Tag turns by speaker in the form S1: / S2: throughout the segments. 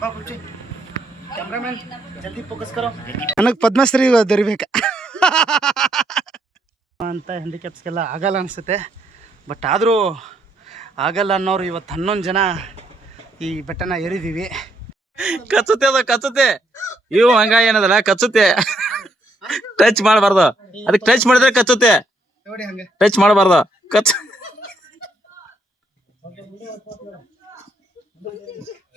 S1: Cameraman ಜಲ್ದಿ focus ಕರೋ. ನನಗೆ ಪದ್ಮಶ್ರೀ ದೊರಿಬೇಕ. ಅಂತ ಹ್ಯಾಂಡಿಕ್ಯಾಪ್ಸ್ಗೆಲ್ಲ ಆಗಲ್ಲ ಅನಿಸುತ್ತೆ. ಬಟ್ ಆದರೂ ಆಗಲ್ಲ ಅನ್ನೋರು ಇವತ್ತು ಹನ್ನೊಂದು ಜನ ಈ ಬೆಟ್ಟನ ಏರಿದ್ದೀವಿ
S2: ಕಚ್ಚುತ್ತೆ ಅದು ಕಚ್ಚುತ್ತೆ. ಇವು ಹಂಗ ಏನದಲ್ಲ ಕಚ್ಚುತ್ತೆ. ಟಚ್ ಮಾಡಬಾರ್ದು. ಅದಕ್ಕೆ ಟಚ್ ಮಾಡಿದ್ರೆ ಕಚ್ಚುತ್ತೆ.
S1: ನೋಡಿ ಹಂಗೆ.
S2: ಟಚ್ ಮಾಡಬಾರ್ದು.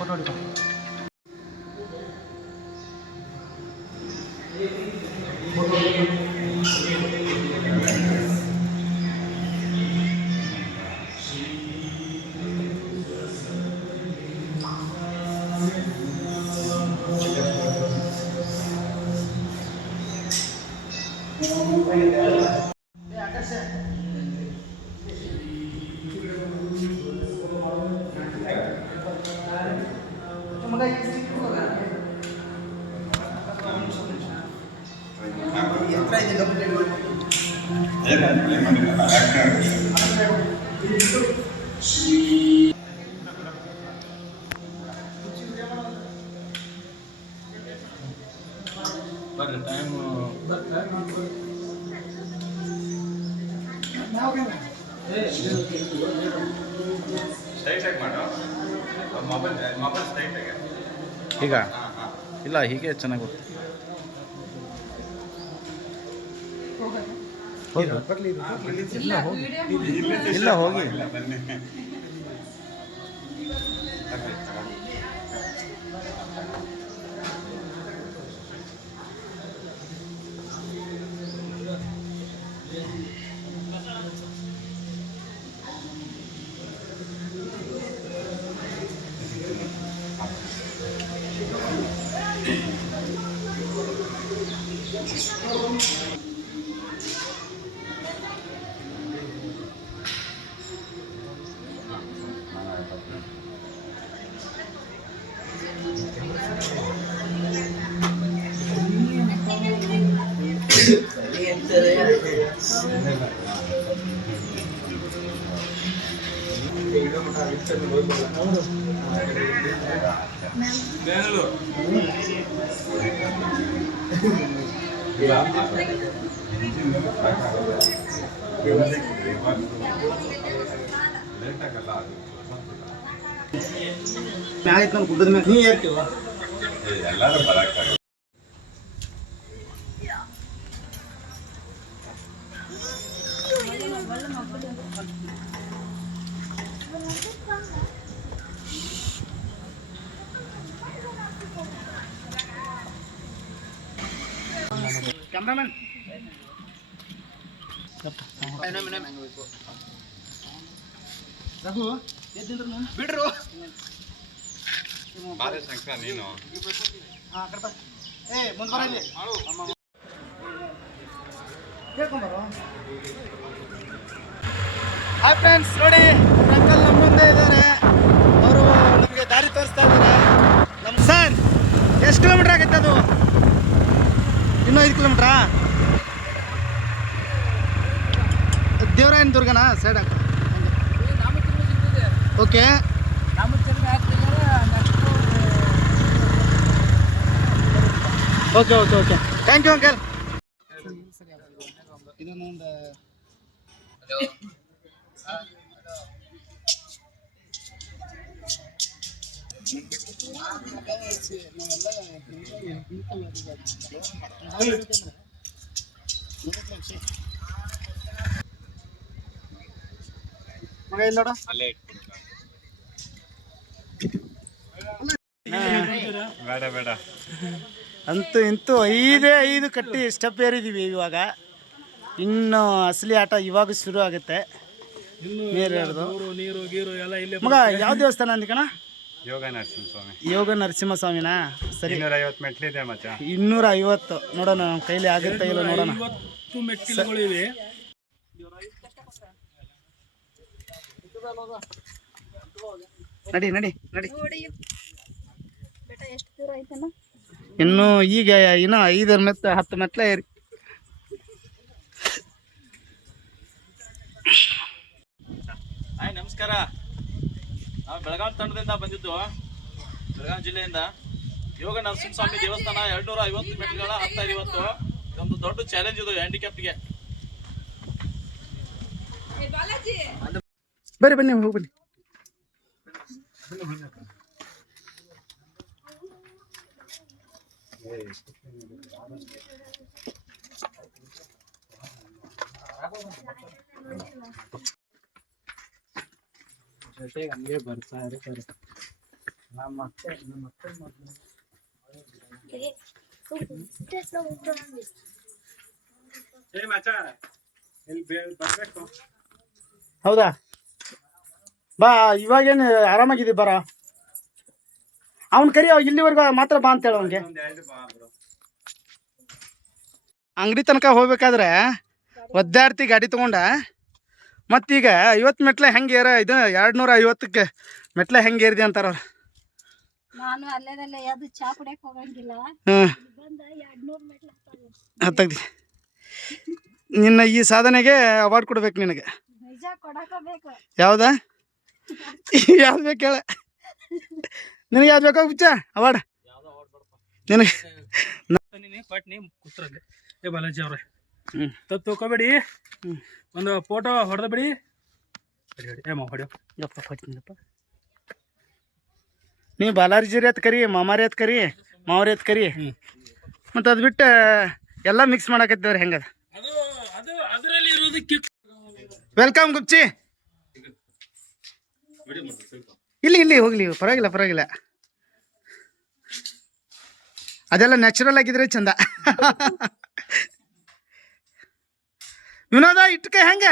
S1: ಎಸ್ ಹಾಂ ಫೋಟೋ ಹೊಡಿಕೊ
S2: ಈಗ? ಇಲ್ಲ ಹೀಗೆ ಚೆನ್ನಾಗಿ ಇಲ್ಲ ಹೋಗಿ.
S1: ಮ್ಯಾಗ ಐತ್ ಮೇಲೆ ಗುಡ್ಡದ ಮ್ಯಾಗ ನೀ ಏರ್ತೀವ ಕ್ಯಾಮ್ರಾಮನ್ ರಘು ಬಿಡ್ರು. ಹಾ ಕರ್ತ ಏ ಮುಂದೆ ಬರ ಇಲ್ಲಿ. ಕೇಳ್ಕೊಂಬರು. ಹಾಯ್ ಫ್ರೆಂಡ್ಸ್ ನೋಡಿ ಅಂಕಲ್ ನಮ್ಮ ಮುಂದೆ ಇದ್ದಾರೆ. ಅವರು ನಮಗೆ ದಾರಿ ತೋರಿಸ್ತಾ ಇದ್ದಾರೆ. ನಮ್ಮ ಸರ್ ಎಷ್ಟು ಕಿಲೋಮೀಟರ್ ಆಗುತ್ತೆ ಅದು? ಇನ್ನೂ ಐದು ಕಿಲೋಮೀಟ್ರಾ? ದೇವರಾಯನ ದುರ್ಗನಾ ಸೈಡ್? ಹಾಕ okay. Okay okay okay. Thank you uncle ಇದನ್ನೊಂದು ಮಗ ಇಲ್ಲ ನೋಡ
S3: ಬೇಡ ಬೇಡ
S1: ಅಂತೂ ಇಂತೂ ಐದೇ ಐದು ಕಟ್ಟಿ ಸ್ಟೆಪ್ ಏರಿದ್ದೀವಿ ಇವಾಗ. ಇನ್ನು ಅಸಲಿ ಆಟ ಇವಾಗ ಶುರು ಆಗುತ್ತೆ. ನೀರು ಏರೋದು
S3: ನೀರು ಗೀರು ಎಲ್ಲ ಇಲ್ಲೇ
S1: ಮಗ ಯಾವ ದೇವಸ್ಥಾನ ಅಂದಿಕಣ?
S3: ಯೋಗ ನರಸಿಂಹ ಸ್ವಾಮಿ
S1: ಯೋಗ ನರಸಿಂಹಸ್ವಾಮಿನಾ? ಸರಿ.
S3: ಇನ್ನೂರ ಐವತ್ತು ಮೆಟ್ಲಿದೆ ಮಚ್ಚ.
S1: ಇನ್ನೂರ ಐವತ್ತು ನೋಡೋಣ ನಮ್ಮ ಕೈಲಿ ಆಗುತ್ತೆ ಇಲ್ಲ ನೋಡೋಣ.
S3: ಇವತ್ತು ಮೆಟ್ಟಿಲುಗಳು ಇವೆ.
S1: ನಡಿ ನಡಿ ನಡಿ. ಇನ್ನು ಈಗ ಇನ್ನು ಐದರ ಮೆತ್ತ ಹತ್ತು ಮೆಟ್ಲ ಏರಿ
S2: ಹಾಯ್ ನಮಸ್ಕಾರ. ನಾವು ಬೆಳಗಾವಿ ತಂಡದಿಂದ ಬಂದಿದ್ದು ಬೆಳಗಾವಿ ಜಿಲ್ಲೆಯಿಂದ. ಯೋಗ ನರಸಿಂಹಸ್ವಾಮಿ ದೇವಸ್ಥಾನ ಎರಡ್ನೂರ ಐವತ್ತು ಮೀಟರ್ಗಳ ಅಂತ ಇವತ್ತು ಇದೊಂದು ದೊಡ್ಡ ಚಾಲೆಂಜ್ ಇದು ಹ್ಯಾಂಡಿಕ್ಯಾಪ್ಗೆ
S1: ಬರ್ರಿ ಬನ್ನಿ ಹೋಗಿ ಬನ್ನಿ.
S3: ಏ ಮಚ್ಚ ಇಲ್ಲಿ ಬರ್ಬೇಕು?
S1: ಹೌದಾ? ಬಾ ಇವಾಗೇನು ಆರಾಮಾಗಿದ್ದೀವಿ ಬರ? ಅವ್ನ ಕರಿ ಅವಾಗ ಇಲ್ಲಿವರೆಗೂ ಮಾತ್ರ ಬಾ ಅಂತೇಳ ಅವನಿಗೆ. ಅಂಗಡಿ ತನಕ ಹೋಗ್ಬೇಕಾದ್ರೆ ಒದ್ದಾಡ್ತಿ ಗಾಡಿ ತಗೊಂಡ ಮತ್ತೀಗ ಐವತ್ತು ಮೆಟ್ಲೆ ಹೆಂಗೆ ಏರ? ಇದು ಎರಡು ನೂರ ಐವತ್ತಕ್ಕೆ ಮೆಟ್ಲೆ ಹೆಂಗೆ ಏರಿದೆ ಅಂತಾರ ಅವ್ರು
S4: ನಾನು ಅಲ್ಲೇದಲ್ಲೇ ಯಾವ್ದು ಚಾ ಕುಡಿಯಕ್ ಹೋಗಂಗಿಲ್ಲ.
S1: ಹ್ಞೂ
S4: ಬಂದ ಎರಡ್ ನೂರ್ ಮೆಟ್ಲು ಹತ್ತೋದು.
S1: ನಿನ್ನ ಈ ಸಾಧನೆಗೆ ಅವಾರ್ಡ್ ಕೊಡ್ಬೇಕು ನಿನಗೆ.
S4: ನಿಜ ಬೇಕು.
S1: ಯಾವ್ದಾ? ಯಾವ್ದು ಬೇಕು ಹೇಳ. ನಿನಗೆ ಯಾವ್ದು ಬೇಕಾಗ ಬಿಚ್ಚ ಅವಾರ್ಡ್ ನಿನಗೆ.
S3: ಏ ಬಾಲಾಜಿ ಅವ್ರೆ.
S1: ಹ್ಮ್.
S3: ತಪ್ಪು ತಿಳ್ಕೊಬೇಡಿ
S1: ಹ್ಮ್.
S3: ಒಂದು ಫೋಟೋ ಹೊಡೆದ ಬಿಡಿ. ಹೊಡಿ ಹೊಡಿ. ಏ ಮಾ ಹೊಡಿಯೋ.
S1: ಯಪ್ಪ ಕೊಡ್ತೀನಪ್ಪ ನೀ ಬಾಲಾರ್ಜಿರಿ ಎತ್ ಕರಿ ಮಾಮಾರಿ ಎತ್ ಕರಿ ಮಾವರಿ ಎತ್ ಕರಿ. ಮತ್ತು ಅದು ಬಿಟ್ಟು ಎಲ್ಲ ಮಿಕ್ಸ್ ಮಾಡಕತ್ತಿವ್ರಿ ಹೆಂಗದ?
S3: ಅದು ಅದು ಅದರಲ್ಲಿ ಇರೋದಕ್ಕೆ
S1: ವೆಲ್ಕಮ್ ಗುಪ್ಚಿ. ಇಲ್ಲಿ ಇಲ್ಲಿ ಹೋಗ್ಲಿ ಪರವಾಗಿಲ್ಲ ಪರವಾಗಿಲ್ಲ. ಅದೆಲ್ಲ ನ್ಯಾಚುರಲ್ ಆಗಿದ್ರೆ ಚಂದ. ವಿನೋದ ಇಟ್ಕ ಹೆಂಗ?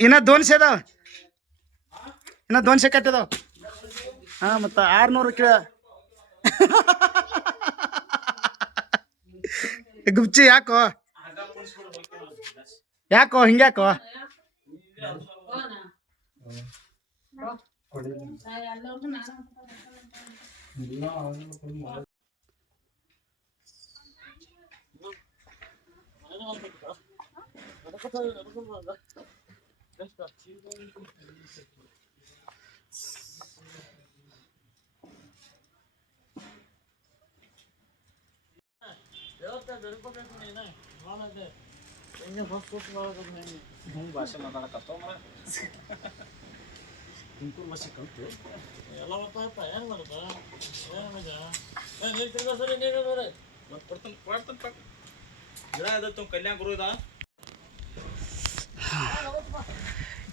S1: ಇನ್ನ ದೋನ್ಸೆ ಅದಾವ. ಇನ್ನ ದೋನ್ಸೆ ಕಟ್ಟದಾವ. ಹಾ, ಮತ್ತ ಆರ್ನೂರು ಕಿಲೋ. ಗುಪ್ಚಿ ಯಾಕೋ? ಯಾಕೋ? ಹಿಂಗ್ಯಾಕೋ?
S2: ಭಾಷೆ ಮಾತಾಡಕತ್ತವ ತುಮಕೂರು ಭಾಷೆ ಕಲ್ತು ಎಲ್ಲ ಬರ್ತಾಯಪ್ಪ ಏನು ತಿರ್ಗಾ ಸರಿ ನೀರು ಮತ್ತೆ ಕೊಡ್ತಾನೆ ಕೊಡ್ತಾನೆ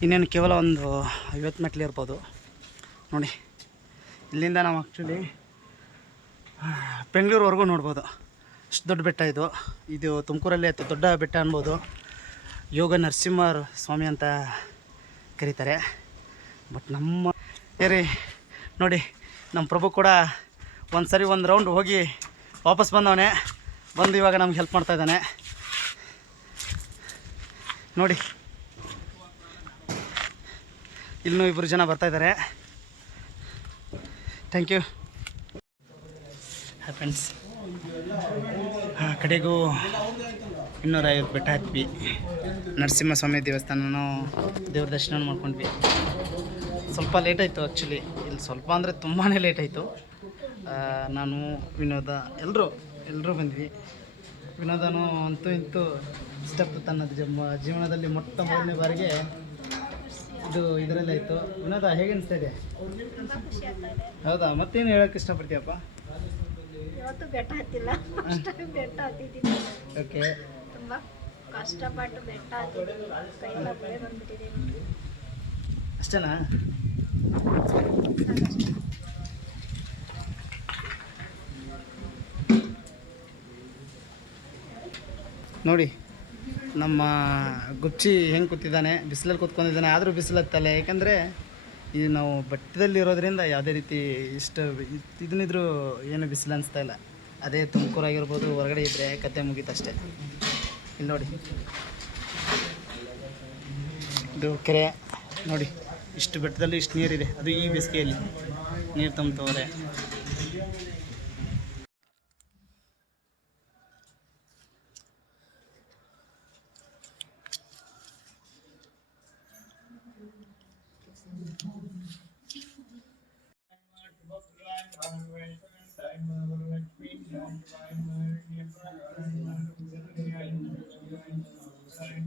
S1: ಇನ್ನೇನು ಕೇವಲ ಒಂದು ಐವತ್ತು ಮೆಟ್ಲು ಇರ್ಬೋದು. ನೋಡಿ, ಇಲ್ಲಿಂದ ನಾವು ಆ್ಯಕ್ಚುಲಿ ಬೆಂಗಳೂರುವರೆಗೂ ನೋಡ್ಬೋದು. ಅಷ್ಟು ದೊಡ್ಡ ಬೆಟ್ಟ ಇದು. ಇದು ತುಮಕೂರಲ್ಲಿ ಅತಿ ದೊಡ್ಡ ಬೆಟ್ಟ ಅನ್ಬೋದು. ಯೋಗ ನರಸಿಂಹರ್ ಸ್ವಾಮಿ ಅಂತ ಕರೀತಾರೆ. ಬಟ್ ನಮ್ಮ ಏರಿ, ನೋಡಿ, ನಮ್ಮ ಪ್ರಭು ಕೂಡ ಒಂದು ಸರಿ ಒಂದು ರೌಂಡ್ ಹೋಗಿ ವಾಪಸ್ ಬಂದವನೇ. ಬಂದು ಇವಾಗ ನಮ್ಗೆ ಹೆಲ್ಪ್ ಮಾಡ್ತಾ ಇದ್ದಾನೆ. ನೋಡಿ. ಇನ್ನೂ ಇಬ್ಬರು ಜನ ಬರ್ತಾ ಇದ್ದಾರೆ. ಥ್ಯಾಂಕ್ ಯು ಫ್ರೆಂಡ್ಸ್ ಕಡೆಗೂ ಇನ್ನೂರ ಐವತ್ತು ಬೆಟ್ಟ ಹತ್ವಿ. ನರಸಿಂಹಸ್ವಾಮಿ ದೇವಸ್ಥಾನನೂ ದೇವ್ರ ದರ್ಶನ ಮಾಡ್ಕೊಂಡ್ವಿ. ಸ್ವಲ್ಪ ಲೇಟ್ ಆಯಿತು ಆ್ಯಕ್ಚುಲಿ ಇಲ್ಲಿ ಸ್ವಲ್ಪ ಅಂದರೆ ತುಂಬಾ ಲೇಟ್ ಆಯಿತು. ನಾನು, ವಿನೋದ ಎಲ್ಲರೂ ಎಲ್ಲರೂ ಬಂದ್ವಿ. ವಿನೋದನು ಅಂತೂ ಇಂತೂ ಸ್ಟೆಪ್ ತನ್ನ ಜಮ್ಮ- ಜೀವನದಲ್ಲಿ ಮೊಟ್ಟ ಮೊದಲನೇ ಬಾರಿಗೆ ಇದು ಇದರಲ್ಲಿ ಇತ್ತು. ವಿನೋದ ಹೇಗೆ ಅನಿಸ್ತಾ ಇದೆ? ಹೌದಾ? ಮತ್ತೇನು ಹೇಳೋಕ್ಕೆ ಇಷ್ಟಪಡ್ತೀಯಪ್ಪ?
S4: ಇವತ್ತು ಬೆಟ್ಟ ಹತ್ತಿಲ್ಲ. ಫಸ್ಟ್ ಬೆಟ್ಟ ಹತ್ತಿದ್ದೀನಿ.
S1: ಓಕೆ.
S4: ತುಂಬಾ ಕಷ್ಟಪಟ್ಟು ಬೆಟ್ಟ ಹತ್ತಿದ್ದೀನಿ. ಕೈಯೆಲ್ಲ ಬಳೆ ಬಂದ್ಬಿಟ್ಟಿದೆ.
S1: ಅಷ್ಟೇನಾ? ನೋಡಿ, ನಮ್ಮ ಗುಚ್ಚಿ ಹೆಂಗೆ ಕೂತಿದ್ದಾನೆ, ಬಿಸಿಲಲ್ಲಿ ಕೂತ್ಕೊಂಡಿದ್ದಾನೆ, ಆದರೂ ಬಿಸಿಲತ್ತಲ್ಲ, ಯಾಕಂದರೆ ಇದು ನಾವು ಬಟ್ಟದಲ್ಲಿರೋದ್ರಿಂದ ಯಾವುದೇ ರೀತಿ ಇಷ್ಟು ಇದನ್ನಿದ್ರೂ ಏನು ಬಿಸಿಲು ಅನಿಸ್ತಾ ಇಲ್ಲ. ಅದೇ ತುಮಕೂರಾಗಿರ್ಬೋದು ಹೊರಗಡೆ ಇದ್ದರೆ ಕತೆ ಮುಗೀತಷ್ಟೇ ಇಲ್ಲಿ ನೋಡಿ. ಇದು ಕೆರೆ. ನೋಡಿ, ಇಷ್ಟು ಬೆಟ್ಟದಲ್ಲಿ ಇಷ್ಟು ನೀರಿದೆ. ಅದು ಈ ಬೇಸಿಗೆಯಲ್ಲಿ ನೀರು ತುಂಬ್ತವ್ರೆ